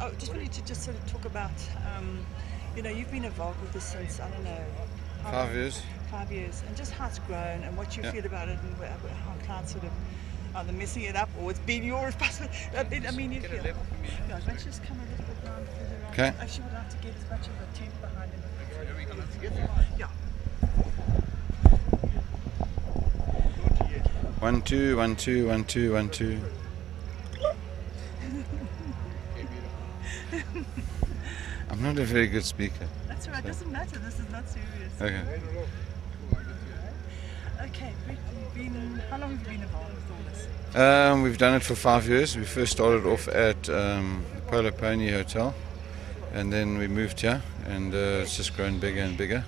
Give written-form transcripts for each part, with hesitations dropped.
I just wanted to just sort of talk about, you've been involved with this since, I don't know, how 5 years. 5 years, and just how it's grown and what you Yeah. feel about it and how Cloud sort of either messing it up or it's been your responsibility. I mean, you feel. Yeah, why don't you just come a little bit round further around? Okay. I actually would like to get as much of a tent behind him. Yeah. 1 2 1 2 1 2 1 2. I'm not a very good speaker. That's all right. Doesn't matter. This is not serious. Okay. Okay. How long have you been involved with all this? We've done it for 5 years. We first started off at the Polo Pony Hotel, and then we moved here, and it's just grown bigger and bigger.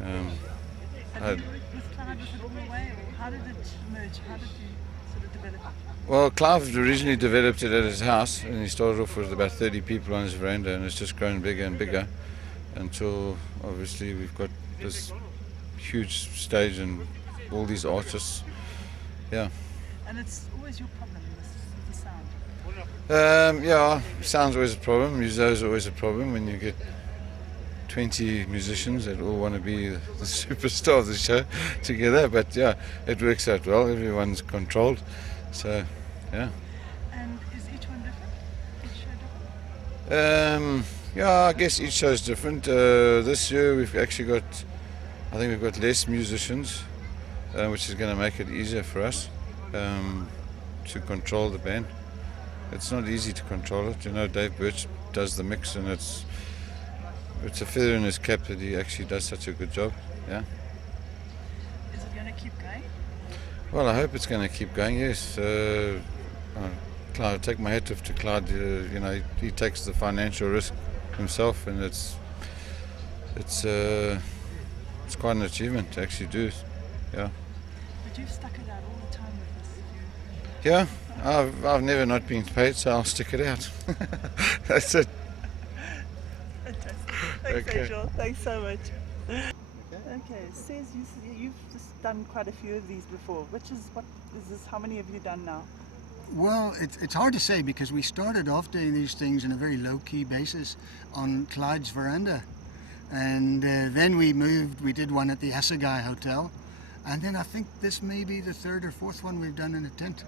Have you worked with Clyde with it all the way, or how did it emerge? How did you sort of develop it? Well, Clive originally developed it at his house, and he started off with about 30 people on his veranda, and it's just grown bigger and bigger until obviously we've got this huge stage and all these artists. Yeah. And it's always your problem, the sound. Yeah, sound's always a problem. Muso's always a problem when you get 20 musicians that all want to be the superstar of the show together. But yeah, it works out well. Everyone's controlled. So, yeah. And is each one different? Each show different? Yeah, I guess each show's different. This year we've actually got, I think we've got less musicians, which is going to make it easier for us to control the band. It's not easy to control it. You know, Dave Birch does the mix, and it's a feather in his cap that he actually does such a good job. Yeah. Is it going to keep going? Well, I hope it's going to keep going. Yes. Clyde, take my hat off to Clyde. He takes the financial risk himself, and it's quite an achievement to actually do it. Yeah. But you've stuck it out all the time with this. Yeah. I've never not been paid, so I'll stick it out. That's it. Fantastic. Thanks, Okay. Angel. Thanks so much. Okay, it says you've just done quite a few of these before. What is this? How many have you done now? Well, it's hard to say because we started off doing these things on a very low-key basis on Clyde's veranda. And then we did one at the Assegai Hotel. And then I think this may be the third or fourth one we've done in a tent.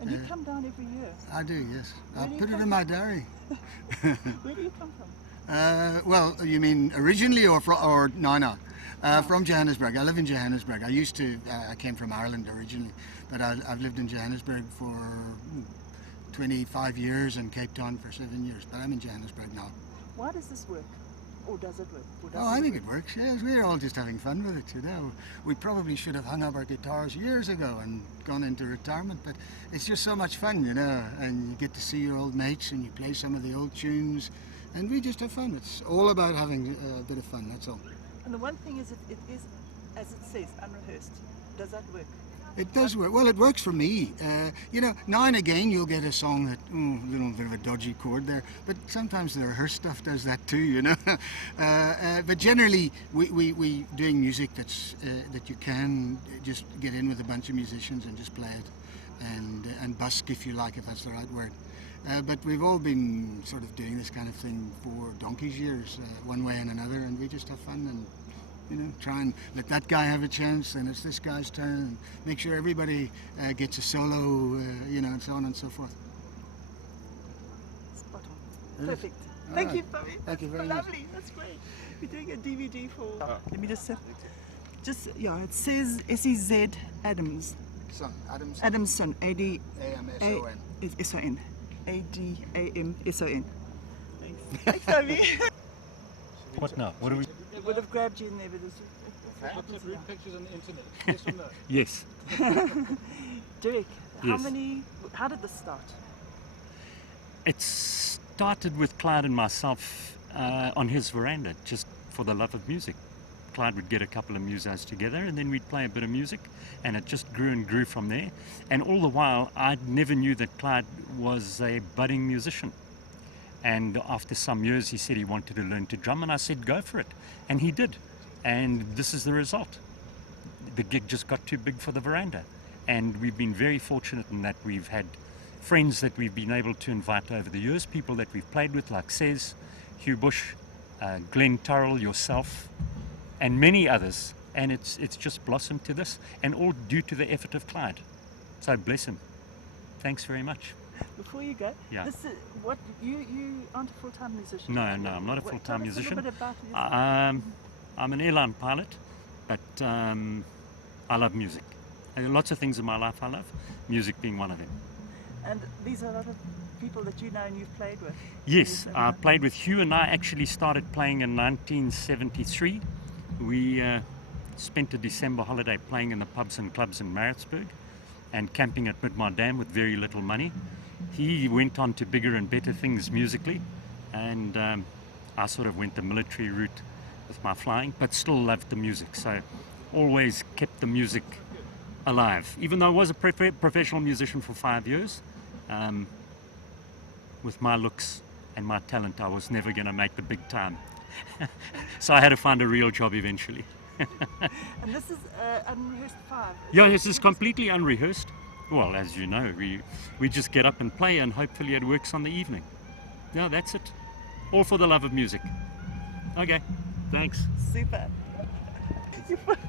And you come down every year. I do, yes. Where I'll do you put it come in my diary. Where do you come from? Well, you mean originally or no? From Johannesburg. I live in Johannesburg. I came from Ireland originally, but I've lived in Johannesburg for 25 years and Cape Town for 7 years. But I'm in Johannesburg now. Why does this work? Or does it work? I think it works. Yes, we're all just having fun with it, you know. We probably should have hung up our guitars years ago and gone into retirement, but it's just so much fun, you know. And you get to see your old mates and you play some of the old tunes, and we just have fun. It's all about having a bit of fun, that's all. And the one thing is, it is, as it says, unrehearsed. Does that work? It does work. Well, it works for me. Now and again you'll get a song that, a little bit of a dodgy chord there, but sometimes the rehearsed stuff does that too, you know. But generally, we doing music that you can just get in with a bunch of musicians and just play it, and busk if you like, if that's the right word. But we've all been sort of doing this kind of thing for donkey's years, one way and another, and we just have fun and, try and let that guy have a chance, and it's this guy's turn, and make sure everybody gets a solo, and so on and so forth. Spot on. Perfect. Thank you, Tommy. Thank you very That's much. lovely. That's great. We're doing a DVD for. Let me just it says SEZ Adams. Son, Adamson. Adamson. AD. AMSON. SON. ADAMSON. Thanks. Thanks, Tommy. What now? What do we? It would have grabbed you in there, but it's. Lots of rude pictures on the internet. Yes or no? Yes. Derek, Yes. how did this start? It started with Clyde and myself on his veranda, just for the love of music. Clyde would get a couple of musos together, and then we'd play a bit of music, and it just grew and grew from there. And all the while, I never knew that Clyde was a budding musician. And after some years, he said he wanted to learn to drum, and I said, go for it. And he did. And this is the result. The gig just got too big for the veranda. And we've been very fortunate in that we've had friends that we've been able to invite over the years, people that we've played with like Cez, Hugh Bush, Glenn Turrell, yourself, and many others. And it's just blossomed to this, and all due to the effort of Clyde. So bless him. Thanks very much. Before you go, Yeah. this is what you aren't a full-time musician. No, I'm not a What- full-time tell us musician. A little bit about yourself. I'm an airline pilot, but I love music. Lots of things in my life I love, music being one of them. And these are a lot of people that you know and you've played with. Yes, You've, I played with Hugh, and I actually started playing in 1973. We spent a December holiday playing in the pubs and clubs in Maritzburg and camping at Midmar Dam with very little money. He went on to bigger and better things musically, and I sort of went the military route with my flying, but still loved the music, so always kept the music alive. Even though I was a professional musician for 5 years, with my looks and my talent, I was never going to make the big time. So I had to find a real job eventually. And this is Unrehearsed 5. Yeah, this is completely unrehearsed. Well, as you know, we just get up and play, and hopefully it works on the evening. Yeah, that's it. All for the love of music. Okay, thanks. Super.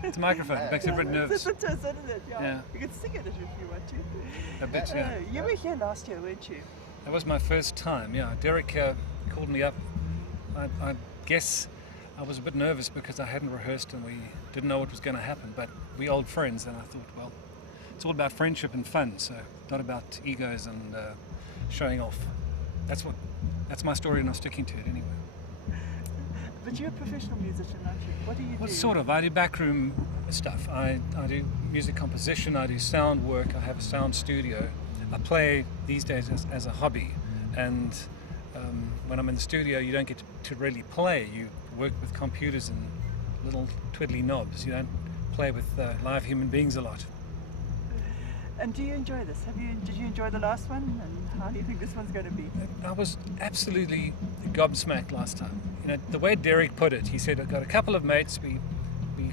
It's a microphone. It makes you a bit nervous. It does, doesn't it? Yeah. Yeah. You can sing it if you want to. A bit, yeah. You were here last year, weren't you? That was my first time, yeah. Derek called me up. I guess I was a bit nervous because I hadn't rehearsed and we didn't know what was going to happen, but we old friends, and I thought, well, it's all about friendship and fun, so not about egos and showing off. That's my story, and I'm sticking to it anyway. But you're a professional musician, aren't you? What do you do? Well, sort of. I do backroom stuff. I do music composition, I do sound work, I have a sound studio. I play these days as a hobby, and when I'm in the studio you don't get to really play. You work with computers and little twiddly knobs. You don't play with live human beings a lot. And do you enjoy this? Did you enjoy the last one? And how do you think this one's going to be? I was absolutely gobsmacked last time. You know, the way Derek put it, he said, I've got a couple of mates, we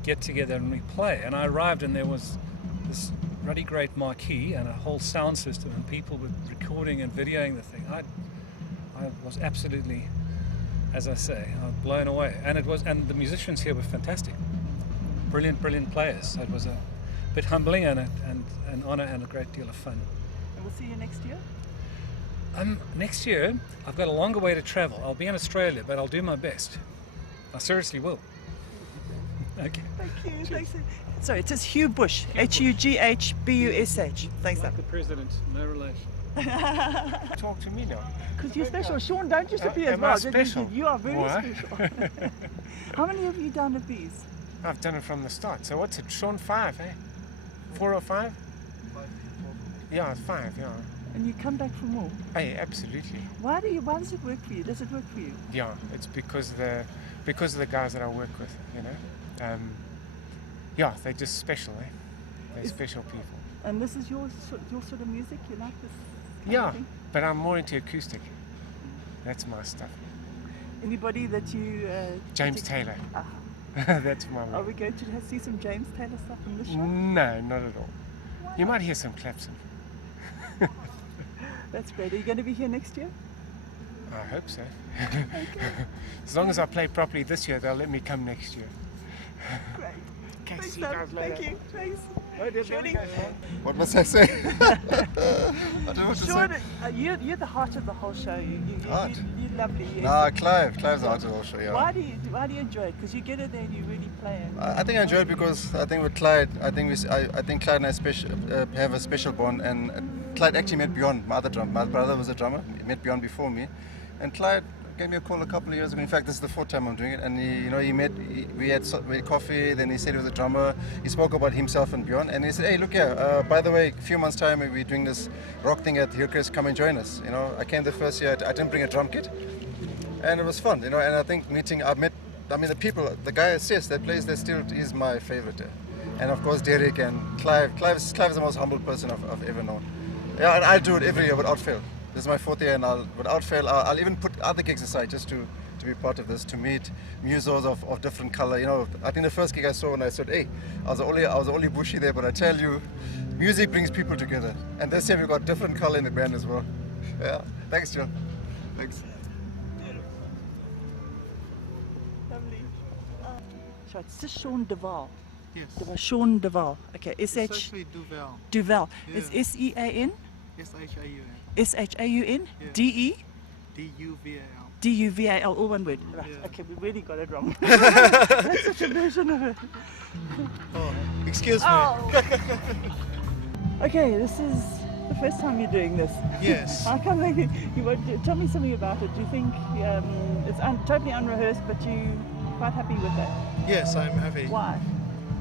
get together and we play. And I arrived and there was this ruddy great marquee and a whole sound system and people were recording and videoing the thing. I was absolutely, as I say, I was blown away. And the musicians here were fantastic. Brilliant players. So it was a bit humbling and an honour and a great deal of fun. And we'll see you next year? Next year, I've got a longer way to travel. I'll be in Australia, but I'll do my best. I seriously will. Okay. Thank you. Thanks. Sorry, it is Hugh Bush. Hughbush. Thanks, Like the president, no relation. Talk to me now. Because you're special. Sean, don't disappear as Am I well. special? You are very Why? special. How many have you done of these? I've done it from the start. So what's it? Sean 5, eh? 4 or 5? Yeah, 5, yeah. And you come back for more. Hey, absolutely. Why does it work for you? Does it work for you? Yeah, it's because of the guys that I work with, you know. Yeah, they're just special, eh? They're special people. And this is your sort of music? You like this kind Yeah, of thing? but I'm more into acoustic. That's my stuff. Anybody that you... James Taylor. Ah. That's my Are one. we going to see some James Taylor stuff in this show? No, not at all. You might hear some Clapson. That's great. Are you going to be here next year? I hope so. Okay. As long as I play properly this year, they'll let me come next year. Great. Okay, Thanks, see you Sam. guys later. Thank you. Thanks. Shorty, What must I say? I don't know what to Sean, say. you're the heart of the whole show. Heart? You're lovely. Yes. Nah, Clive's the heart of the whole show, yeah. Why do you enjoy it? Because you get it there and you really play it. I think I enjoy it because I think with Clyde, I think Clyde and I have a special bond. And Clyde actually met Bjorn, my other drummer. My brother was a drummer. He met Bjorn before me, and Clyde gave me a call a couple of years ago. In fact, this is the 4th time I'm doing it. And we had coffee. Then he said he was a drummer. He spoke about himself and Bjorn, and he said, "Hey, look here. By the way, a few months' time we're doing this rock thing at Hillcrest. Come and join us." You know, I came the first year. I didn't bring a drum kit, and it was fun. You know, and I think the people, the guy Sis that plays there still is my favorite. And of course Derek and Clive. Clive is the most humble person I've ever known. Yeah, and I do it every year without fail. This is my 4th year, and without fail, I'll even put other gigs aside just to to be part of this, to meet musos of different color. You know, I think the first gig I saw when I said, hey, I was the only bushy there, but I tell you, music brings people together. And this year we got different color in the band as well. Yeah, thanks, John. Thanks. Lovely. So it's just Sean Duval. Yes. Sean Duval. Okay, It's actually Duval. Duval. Yeah. It's S-E-A-N? S-H-A-U-N. S-H-A-U-N? Yeah. D-E? D-U-V-A-L. D-U-V-A-L, all one word. Right. Yeah. Okay, we really got it wrong. That's such a version of it. Oh, excuse me. Oh. Okay, this is the first time you're doing this. Yes. How come you want to tell me something about it? Do you think it's totally unrehearsed, but you quite happy with that? Yes, I'm happy. Why?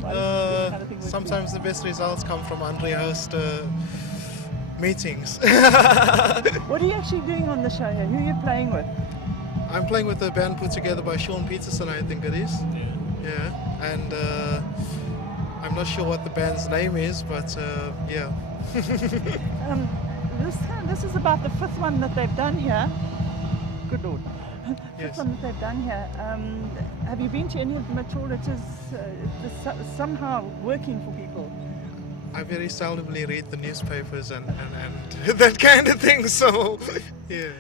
Why does this kind of thing work for you? Sometimes the best results come from unrehearsed meetings. What are you actually doing on the show here? Who are you playing with? I'm playing with a band put together by Sean Peterson, I think it is. Yeah. And I'm not sure what the band's name is, but yeah. This is about the fifth one that they've done here. Good Lord. Fifth Yes. one that they've done here. Have you been to any of them at all? It is somehow working for people. I very seldomly read the newspapers and that kind of thing, so yeah.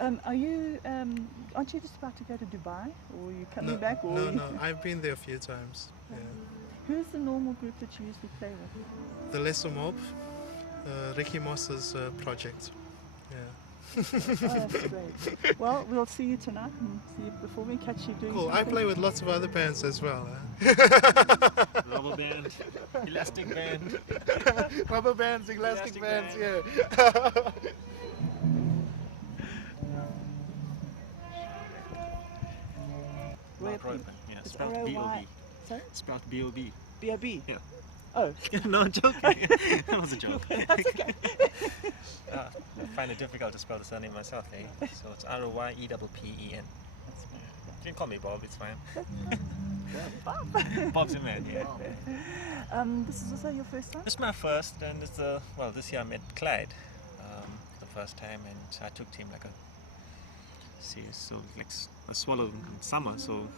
Aren't you just about to go to Dubai? Or are you coming back? Or No, I've been there a few times. Yeah. Who's the normal group that you usually play with? The Lesser Mob, Ricky Moss's project. Yeah. Oh, that's great. Well, we'll see you tonight and see you before we catch you doing Cool. I something. play with lots of other bands as well. Rubber band, elastic band. Rubber bands, elastic Elastic bands, band. yeah. Where Mark Royal, yeah, It's spelled R-O-Y. B-O-B. Sorry? Spelled B-O-B. B-O-B? Yeah. Oh. No, I'm joking. That was a joke. That's okay. I find it difficult to spell the surname myself, eh? So it's R-O-Y-E-P-P-E-N. You can call me Bob, it's fine. Bob's a man, yeah. This is also your first time? This is my first, and it's well, this year I met Clyde the first time, and I took to him like a serious, so like a swallow in summer. So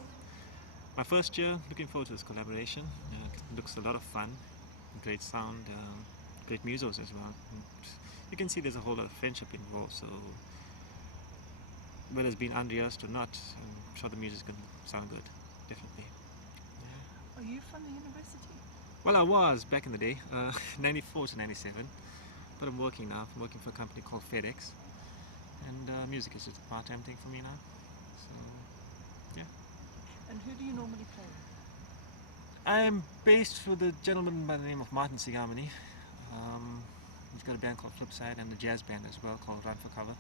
my first year, looking forward to this collaboration. It looks a lot of fun, great sound, great musos as well. And you can see there's a whole lot of friendship involved. So whether it's been unrehearsed or not, I'm sure the music's going to sound good, definitely. Are you from the university? Well, I was back in the day, 94 to 97, but I'm working now. I'm working for a company called FedEx, and music is just a part-time thing for me now. So, yeah. And who do you normally play with? I'm based with a gentleman by the name of Martin Sigamani. He's got a band called Flipside and a jazz band as well called Run for Cover.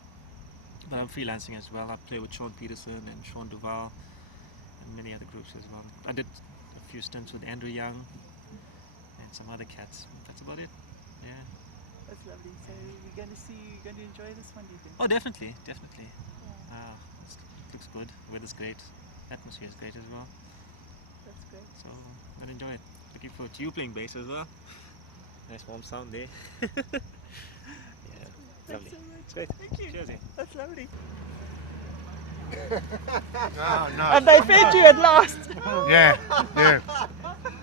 But I'm freelancing as well. I play with Sean Peterson and Sean Duval and many other groups as well. I did a few stints with Andrew Young and some other cats. That's about it. Yeah. That's lovely. So you're going to enjoy this one, do you think? Oh, definitely, definitely. It looks good. Weather's great. Atmosphere is great as well. That's great. So I'll enjoy it. Looking forward to you playing bass as well. Nice warm sound there. Yeah, Thanks lovely. so much. It's great. Thank you. Cheers. That's lovely. No. And they fed you at last. Yeah.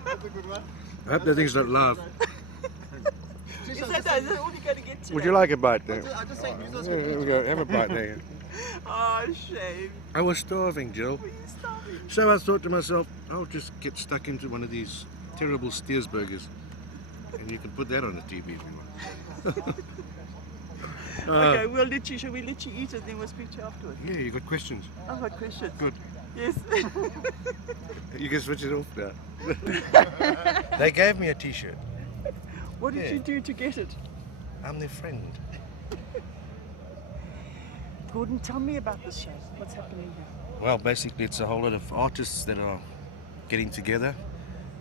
That's a good one. I hope the things don't laugh. Is that all you're going to get today? Would you like a bite there? I'll just say musos. Here we go, have a bite there. Oh, shame. I was starving, Jill. Were you starving? So I thought to myself, I'll just get stuck into one of these terrible Steers burgers. And you can put that on the TV if you want. Okay, shall we let you eat it, then we'll speak to you afterwards? Yeah, you got questions? I've got questions. Good. Yes. You can switch it off now. They gave me a t-shirt. What did Yeah. you do to get it? I'm their friend. Gordon, tell me about this show. What's happening here? Well, basically it's a whole lot of artists that are getting together,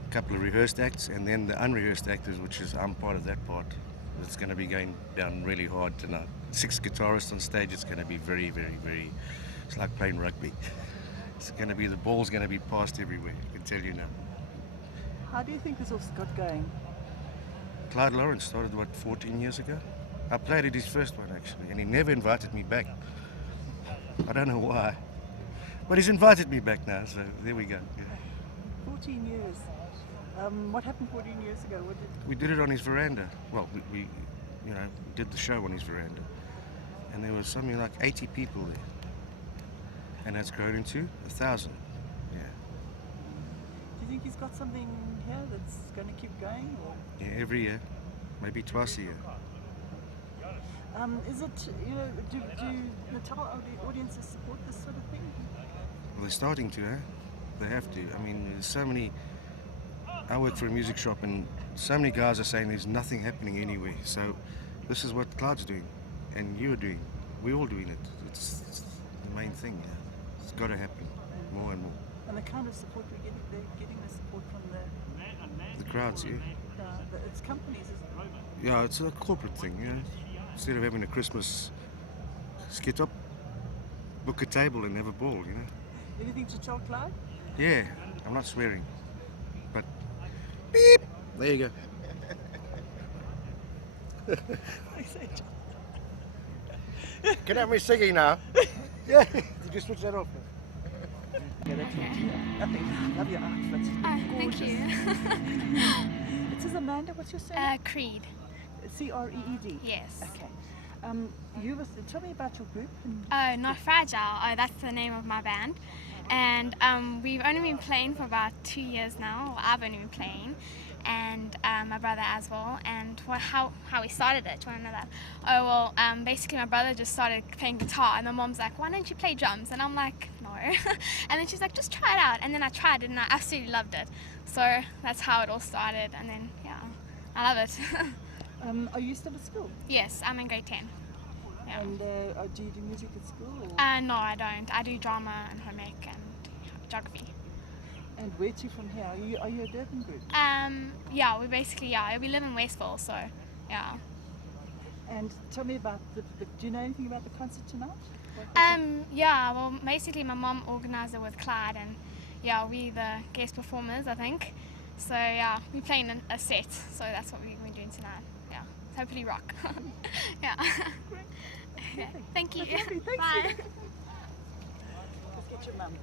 a couple of rehearsed acts, and then the unrehearsed actors, which is, I'm part of that part. It's going to be going down really hard tonight. 6 guitarists on stage, it's going to be very, very, very, it's like playing rugby. It's going to be, the ball's going to be passed everywhere, I can tell you now. How do you think this all got going? Clyde Lawrence started, what, 14 years ago? I played at his first one, actually, and he never invited me back. I don't know why. But he's invited me back now, so there we go. Yeah. 14 years. What happened 14 years ago? What did... We did it on his veranda. Well, we did the show on his veranda. And there was something like 80 people there. And that's grown into 1,000. Yeah. Do you think he's got something here that's going to keep going? Or? Yeah, every year. Maybe twice a year. Is it, do Natal audiences support this sort of thing? Well, they're starting to, They have to. I mean, there's so many... I work for a music shop and so many guys are saying there's nothing happening anywhere. So this is what Cloud's doing and you're doing. We're all doing it. It's the main thing. Yeah. It's got to happen more and more. And the kind of support they're getting the support from the crowds, yeah. It's companies, isn't it? Yeah, it's a corporate thing, Instead of having a Christmas skit up, book a table and have a ball, Anything to tell Clyde? Yeah, I'm not swearing, but beep. There you go. Can I have me singing now? Yeah. Did you switch that off? Nothing. Love your outfit. Thank you. It says Amanda. What's your surname? Creed. C-R-E-E-D. Yes. Okay. Tell me about your group. Oh, Not Fragile. Oh, that's the name of my band. And we've only been playing for about 2 years now. Well, I've only been playing, and my brother as well. And how we started it? Do you want to know that? Oh well, basically my brother just started playing guitar, and my mom's like, "Why don't you play drums?" And I'm like, "No." And then she's like, "Just try it out." And then I tried it, and I absolutely loved it. So that's how it all started. And then I love it. Are you still at school? Yes, I'm in grade 10. Yeah. And do you do music at school? Or? No, I don't. I do drama and home ec and geography. And where to from here? Are you a Durban group? Yeah, we basically, we live in Westville, so, yeah. And tell me about do you know anything about the concert tonight? Yeah, well, basically my mom organised it with Clyde, and we the guest performers, I think. So, we're playing a set, so that's what we're doing tonight. Yeah, hopefully rock. Yeah. Yeah. Thank you. Thanks. Bye. Let's get your mum.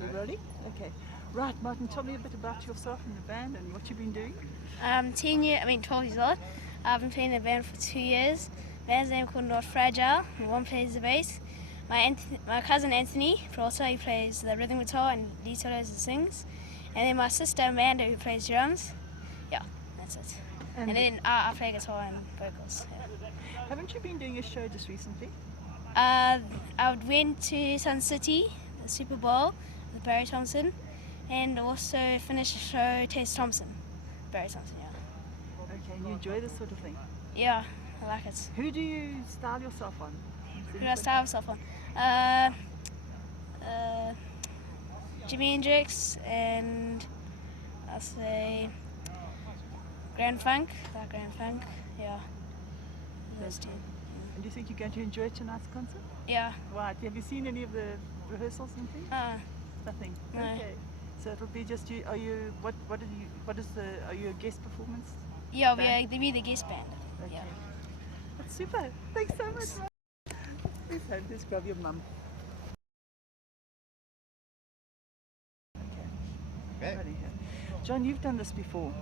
You ready? Okay. Right, Martin, tell me a bit about yourself and the band and what you've been doing. 12 years old. I've been playing in the band for 2 years. The band's name called Not Fragile. One plays the bass. My cousin Anthony, also he plays the rhythm guitar and lead solos and sings. And then my sister Amanda, who plays drums. Yeah, that's it. And then I play guitar and vocals. Yeah. Haven't you been doing a show just recently? I went to Sun City, the Super Bowl, with Barry Thompson, and also finished the show Tess Thompson. Barry Thompson, yeah. Okay, and you enjoy this sort of thing? Yeah, I like it. Who do you style yourself on? Who do I style myself on? Jimi Hendrix, and I'll say Grand Funk. Like Grand Funk, yeah. Those two. And do you think you're going to enjoy tonight's concert? Yeah. Right. Have you seen any of the rehearsals and things? Nothing. No. Okay. So it'll be just you. Are you? Are you a guest performance? Yeah, we're the guest band. Okay. Yeah. That's super. Thanks so much. Please grab your mum. Okay. Right here. John, you've done this before,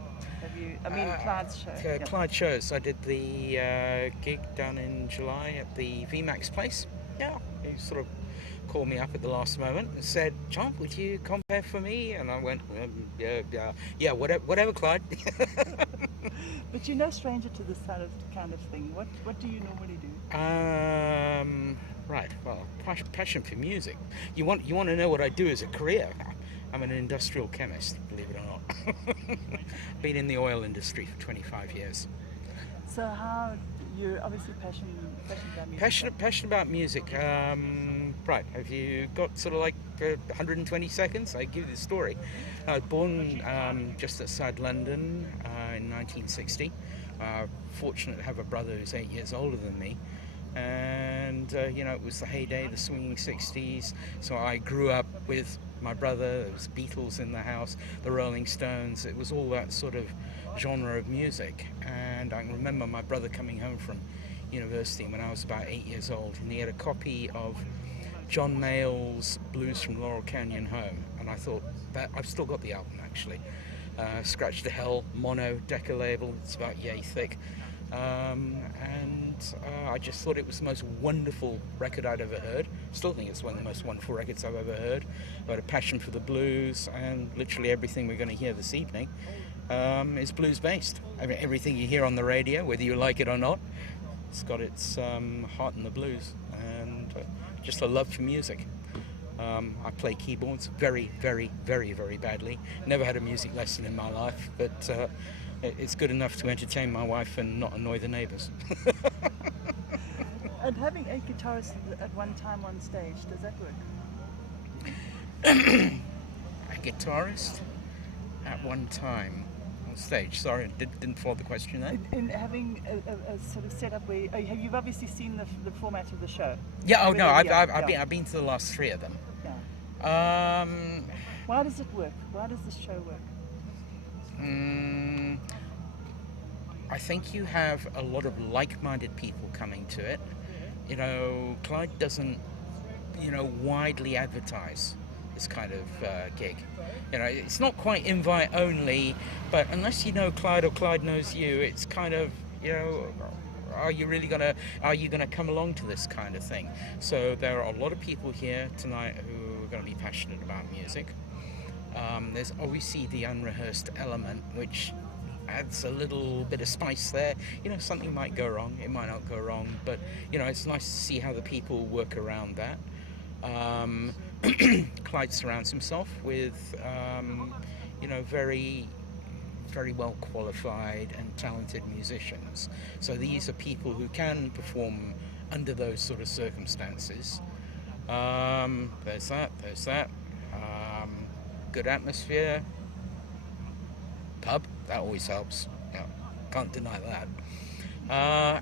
have you? I mean, Clyde's show. Clyde shows. I did the gig down in July at the VMAX place. Yeah, he sort of called me up at the last moment and said, "John, would you compare for me?" And I went, yeah, whatever, Clyde. But you're no stranger to this kind of thing. What do you normally do? Right. Well, passion for music. You want to know what I do as a career? I'm an industrial chemist, believe it or not. Been in the oil industry for 25 years. So how you're obviously passionate about music? Passionate about music. Right. Have you got sort of like 120 seconds? I give you the story. I was born just outside London in 1960. Fortunate to have a brother who's 8 years older than me. And it was the heyday, the swinging 60s. So I grew up with my brother. There was Beatles in the house, the Rolling Stones. It was all that sort of genre of music. And I can remember my brother coming home from university when I was about 8 years old, and he had a copy of John Mayall's Blues from Laurel Canyon Home, and I thought that I've still got the album actually. Scratch to Hell, mono, Decca label, it's about yay thick. I just thought it was the most wonderful record I'd ever heard. Still think it's one of the most wonderful records I've ever heard. I've got a passion for the blues, and literally everything we're going to hear this evening is blues based. I mean, everything you hear on the radio, whether you like it or not, it's got its heart in the blues, and just a love for music. I play keyboards very, very, very, very badly. Never had a music lesson in my life, but it's good enough to entertain my wife and not annoy the neighbours. And having 8 guitarists at one time on stage, does that work? A guitarist at one time on stage. Sorry, didn't follow the question there. In having a sort of setup where you've obviously seen the format of the show. Yeah. Oh no, Yeah. I've been to the last 3 of them. Yeah. Why does it work? Why does this show work? I think you have a lot of like-minded people coming to it. You know, Clyde doesn't, widely advertise this kind of gig. You know, it's not quite invite only, but unless you know Clyde or Clyde knows you, it's kind of, are you gonna come along to this kind of thing? So there are a lot of people here tonight who are going to be passionate about music. There's obviously the unrehearsed element, which adds a little bit of spice there. Something might go wrong, it might not go wrong, but it's nice to see how the people work around that. Clyde surrounds himself with very, very well qualified and talented musicians. So these are people who can perform under those sort of circumstances. There's that. Good atmosphere. Pub, that always helps. Yeah, can't deny that.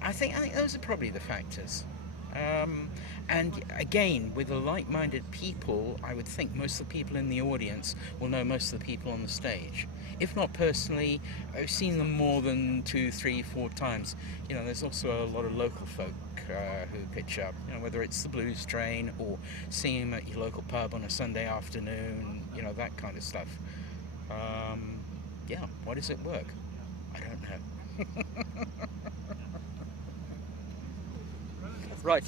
I think those are probably the factors. And again, with the like-minded people, I would think most of the people in the audience will know most of the people on the stage. If not personally, I've seen them more than 2, 3, 4 times. There's also a lot of local folk who pitch up, whether it's the Blues Train or seeing them at your local pub on a Sunday afternoon, that kind of stuff. Yeah, why does it work? I don't know. Right.